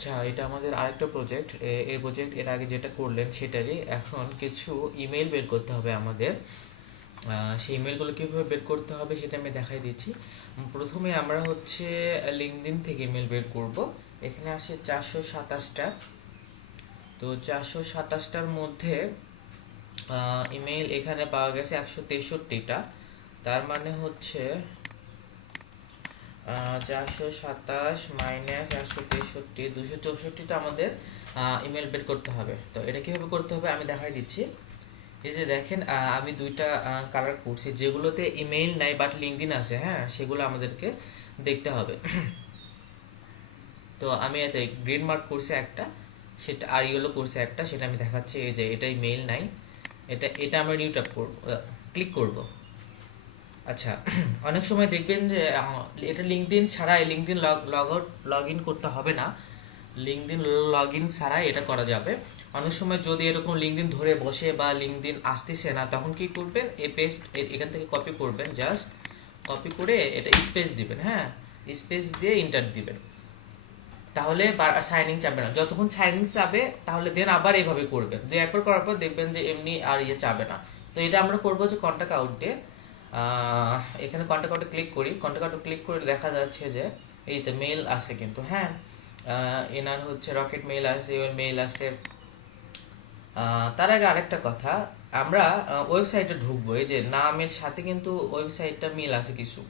আচ্ছা, এটা আমাদের আরেকটা প্রজেক্ট। এই প্রজেক্ট এর আগে যেটা করলেন সেটারই এখন কিছু ইমেল বের করতে হবে আমাদের। সেই ইমেলগুলো কীভাবে বের করতে হবে সেটা আমি দেখাই দিচ্ছি। প্রথমে আমরা হচ্ছে লিঙ্কডইন থেকে ইমেল বের করব। এখানে আসে 427টা। তো 427টার মধ্যে ইমেল এখানে পাওয়া গেছে 163টা। তার মানে হচ্ছে 427 - 163, 264টা আমাদের ইমেল বের করতে হবে। তো এটা কিভাবে করতে হবে আমি দেখাই দিচ্ছি। এই যে দেখেন, আমি দুইটা কালার করছি, যেগুলোতে ইমেইল নাই বাট লিঙ্কডইন আছে, হ্যাঁ, সেগুলো আমাদেরকে দেখতে হবে। তো আমি এতে গ্রিন মার্ক করছি একটা, সেটা আর ইয়েলো করছি একটা, সেটা আমি দেখাচ্ছি। এই যে এটাই মেইল নাই, এটা এটা আমরা নিউ ট্যাব করব, ক্লিক করব। আচ্ছা, অনেক সময় দেখবেন যে এটা লিঙ্কডইন ছাড়া, লিঙ্কডইন লগ ইন করতে হবে না, লিঙ্কডইন লগ ইন ছাড়াই এটা করা যাবে। অনেক সময় যদি এরকম লিঙ্কডইন ধরে বসে বা লিঙ্কডইন আসতেছে না, তখন কি করবেন, এই পেস্ট এখান থেকে কপি করবেন, জাস্ট কপি করে এটা স্পেস দিবেন, হ্যাঁ, স্পেস দিয়ে ইন্টার দিবেন। তাহলে সাইনিং চাবে না, যতক্ষণ সাইনিং চাবে তাহলে দেন আবার এইভাবে করবেন, একবার করার পর দেখবেন যে এমনি আর চাবে না। তো এটা আমরা করবো যে কন্টাক্ট আউট দিয়ে এখানে কন্টাক্ট আউটে ক্লিক করি। কন্টাক্ট আউটে ক্লিক করে দেখা যাচ্ছে যে এইতে মেল আছে কিন্তু, হ্যাঁ, এনার হচ্ছে রকেট মেল আছে, ওর মেল আছে। তার আগে আরেকটা কথা, আমরা ওয়েবসাইটে ঢুকবো। এই যে নামের সাথে কিন্তু ওয়েবসাইটটা মিল আছে কিছু।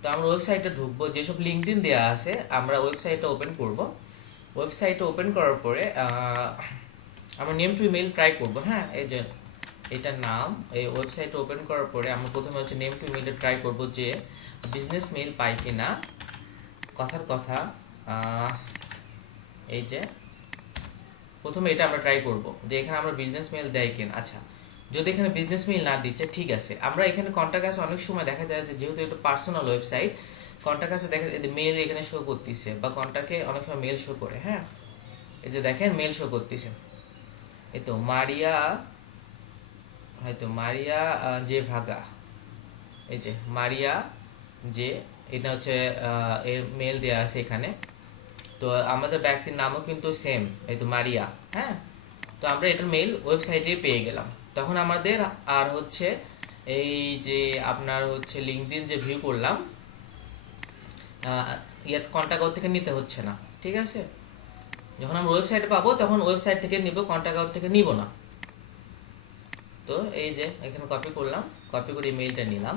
তো আমরা ওয়েবসাইটে ঢুকবো, যেসব লিঙ্কডইন দেওয়া আছে আমরা ওয়েবসাইটটা ওপেন করব। ওয়েবসাইটটা ওপেন করার পরে আমরা নেম টু ইমেল ট্রাই করবো, হ্যাঁ, এই যে এটার নাম। এই ওয়েবসাইটটা ওপেন করার পরে আমরা প্রথমে হচ্ছে নেম টু ইমেলটা ট্রাই করব যে বিজনেস মেল পাই কিনা। কথার কথা, এই যে প্রথমে এটা আমরা ট্রাই করব যে এখানে আমরা বিজনেস মেল দেয় কিনা। আচ্ছা, যদি এখানে বিজনেস মেল না দিচ্ছে, ঠিক আছে, আমরা এখানে কন্টাক্ট আছে, অনেক সময় দেখা যায় যে যেহেতু এটা পার্সোনাল ওয়েবসাইট, কন্টাক্ট আছে দেখা যায় মেল এখানে শো করতেছে, বা কন্টাক্টে অনেক সময় মেল শো করে, হ্যাঁ, এই যে দেখেন মেল শো করতেছে। এই তো মারিয়া, হয়তো মারিয়া যে ভাগা, এই যে মারিয়া যে, এটা হচ্ছে এর মেল দেওয়া আছে এখানে। তো আমাদের ব্যক্তির নামও কিন্তু সেম, এই তো মারিয়া, হ্যাঁ। তো আমরা এটার মেল ওয়েবসাইটে পেয়ে গেলাম। তখন আমাদের আর হচ্ছে এই যে আপনার হচ্ছে লিঙ্কডইন যে ভিউ করলাম, ইয়ার কন্টাক্ট আউট থেকে নিতে হচ্ছে না, ঠিক আছে। যখন আমরা ওয়েবসাইটে পাবো তখন ওয়েবসাইট থেকে নিব, কন্টাক্ট আউট থেকে নিব না। তো এই যে এখানে কপি করলাম, কপি করে মেইলটা নিলাম।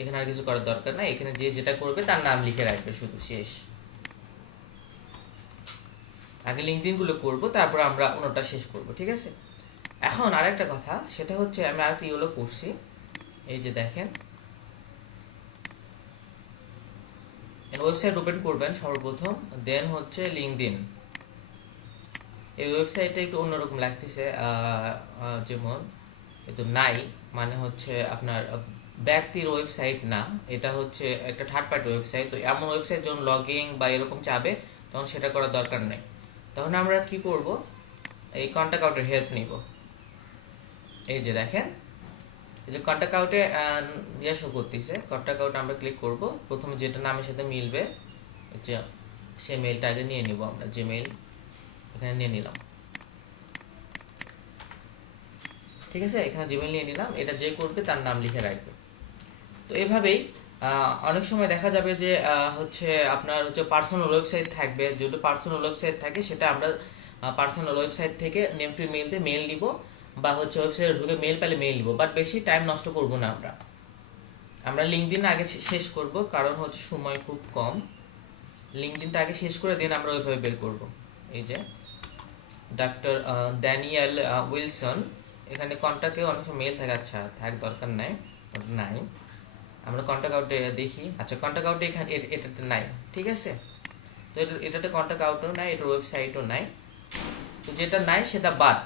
এখানে আর কিছু করার দরকার নাই, এখানে যে যেটা করবে তার নাম লিখে রাখবে শুধু, শেষ। আগে লিঙ্কডইন গুলো করবো, তারপর আমরা অন্যটা শেষ করব, ঠিক আছে। এখন আরেকটা কথা, সেটা হচ্ছে আমি আরেকটা ইয়েলো করছি। এই যে দেখেন, ওয়েবসাইট ওপেন করবেন সর্বপ্রথম, দেন হচ্ছে লিঙ্কডইন। এই ওয়েবসাইটটা একটু অন্যরকম লাগতেছে, যেমন কিন্তু নাই, মানে হচ্ছে আপনার ব্যক্তির ওয়েবসাইট না, এটা হচ্ছে একটা থার্ড পার্টি ওয়েবসাইট। তো এমন ওয়েবসাইট যখন লগইন বা এরকম চাবে তখন সেটা করার দরকার নেই। তখন আমরা কি করব, এই কন্টাক্ট আউটের হেল্প নিব। এই যে দেখেন, এই যে কন্টাক্ট আউটে ইয়ে শো করতেছে, কন্টাক্ট আউট আমরা ক্লিক করব। প্রথমে যেটা নামের সাথে মিলবে যে সে মেলটা আগে নিয়ে নিব, আমরা যে মেল এখানে নিয়ে নিলাম, ঠিক আছে। এখানে জিমেল নিয়ে নিলাম, এটা যে করবে তার নাম লিখে রাখবে। তো এভাবেই অনেক সময় দেখা যাবে যে হচ্ছে আপনার হচ্ছে পার্সোনাল ওয়েবসাইট থাকবে, যদি পার্সোনাল ওয়েবসাইট থাকে সেটা আমরা পার্সোনাল ওয়েবসাইট থেকে নেম টু মেল দিয়ে মেল নিব, বা হচ্ছে ওয়েবসাইটে ঢুকে মেল পেলে মেল নিব, বাট বেশি টাইম নষ্ট করব না। আমরা লিঙ্কডইন আগে শেষ করব, কারণ হচ্ছে সময় খুব কম। লিঙ্কডইনটা আগে শেষ করে দিন আমরা ওইভাবে বের করব। এই যে ডাক্তার ড্যানিয়েল উইলসন, এখানে কন্ট্যাক্টে অনেক সময় মেল থাকে, আচ্ছা থাক দরকার নাই, নাই। আমরা কন্ট্যাক্ট আউটে দেখি, আচ্ছা কন্ট্যাক্ট আউটে এখানে এটাতে নাই, ঠিক আছে। তো এটাতে কন্ট্যাক্ট আউটও নাই, এটার ওয়েবসাইটও নাই, তো যেটা নাই সেটা বাদ।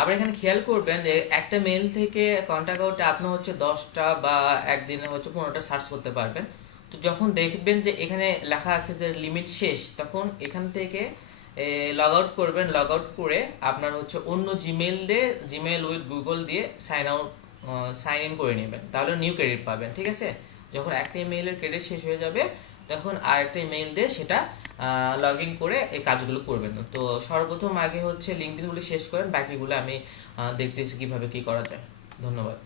আবার এখানে খেয়াল করবেন যে একটা মেল থেকে কন্ট্যাক্ট আউটে আপনি হচ্ছে 10টা বা একদিনে হচ্ছে 15টা সার্চ করতে পারবেন। তো যখন দেখবেন যে এখানে লেখা আছে যে লিমিট শেষ, তখন এখান থেকে লগ আউট করবেন। লগ আউট করে আপনার হচ্ছে অন্য জিমেল দিয়ে, জিমেল উইথ গুগল দিয়ে সাইন ইন করে নেবেন, তাহলে নিউ ক্রেডিট পাবেন, ঠিক আছে। যখন একটা ইমেইলের ক্রেডিট শেষ হয়ে যাবে তখন আরেকটা ইমেইল দিয়ে সেটা লগ ইন করে এই কাজগুলো করবেন। তো সর্বপ্রথম আগে হচ্ছে লিঙ্কডইনগুলো শেষ করেন, বাকিগুলো আমি দেখতেছি কিভাবে কি করা যায়। ধন্যবাদ।